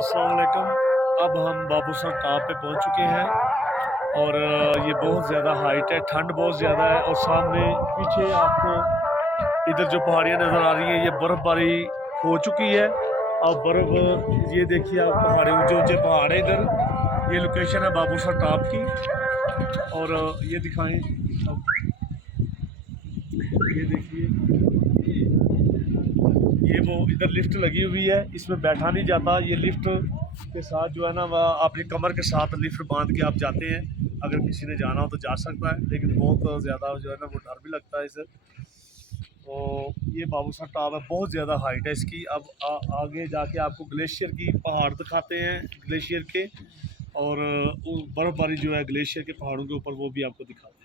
अस्सलाम वालेकुम। अब हम बाबूसर टॉप पे पहुंच चुके हैं और ये बहुत ज़्यादा हाइट है, ठंड बहुत ज़्यादा है और सामने पीछे आपको इधर जो पहाड़ियाँ नज़र आ रही हैं ये बर्फ़बारी हो चुकी है। अब बर्फ़ ये देखिए आप पहाड़ी ऊंचे ऊंचे पहाड़ है इधर। ये लोकेशन है बाबूसर टॉप की और ये दिखाएं अब ये देखिए ये वो इधर लिफ्ट लगी हुई है, इसमें बैठा नहीं जाता। ये लिफ्ट के साथ जो है ना वह अपनी कमर के साथ लिफ्ट बांध के आप जाते हैं। अगर किसी ने जाना हो तो जा सकता है, लेकिन बहुत ज़्यादा जो है ना वो डर भी लगता है इससे। तो ये बाबूसर टॉप है, बहुत ज़्यादा हाइट है इसकी। अब आगे जाके आपको ग्लेशियर की पहाड़ दिखाते हैं, ग्लेशियर के और बर्फ़बारी जो है ग्लेशियर के पहाड़ों के ऊपर वो भी आपको दिखाते हैं।